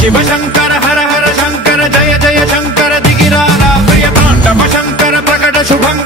शिव शंकर हर हर शंकर जय जय शंकर दिगिरारा प्रिय तांडव शंकर प्रकट शुभं